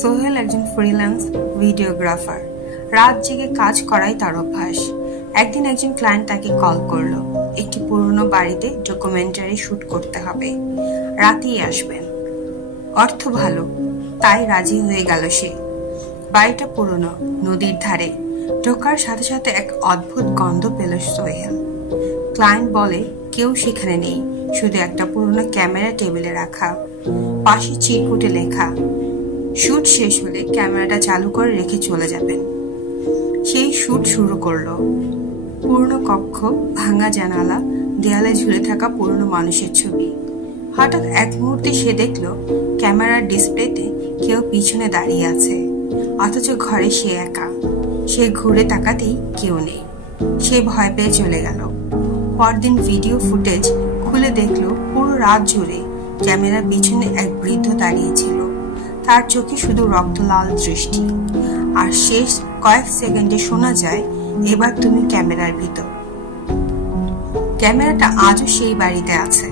সোহেল একজন freelance videographer. রাত জেগে কাজ করাই তার অভ্যাস। একদিন একজন ক্লায়েন্ট তাকে কল করলো, একটি পুরনো বাড়িতে ডকুমেন্টারি শুট করতে হবে, রাতেই আসবেন, অর্থ ভালো। তাই রাজি হয়ে গেল সে। বাড়িটা পুরনো, নদীর ধারে। ঢোকার সাথে সাথে এক অদ্ভুত গন্ধ পেল সোহেল। ক্লায়েন্ট বলে কেউ সেখানে নেই, শুধু একটা পুরনো ক্যামেরা টেবিলে রাখা, পাশে চিরকুটে লেখা, শুট শেষ হলে ক্যামেরাটা চালু করে রেখে চলে যাবেন। সেই শুট শুরু করলো। পুরনো কক্ষ, ভাঙা জানালা, দেয়ালে ঝুলে থাকা পুরনো মানুষের ছবি। হঠাৎ এক মুহূর্তে সে দেখলো ক্যামেরার ডিসপ্লেতে কেউ পিছনে দাঁড়িয়ে আছে, অথচ ঘরে সে একা। সে ঘুরে তাকাতেই কেউ নেই। সে ভয় পেয়ে চলে গেল। পরদিন ভিডিও ফুটেজ খুলে দেখলো পুরো রাত জুড়ে ক্যামেরার পিছনে এক বৃদ্ধ দাঁড়িয়েছিল। তার চোখে শুধু রক্তলাল দৃষ্টি, আর শেষ কয়েক সেকেন্ডে শোনা যায়, এবার তুমি ক্যামেরার ভিতর। ক্যামেরাটা আজও সেই বাড়িতে আছে।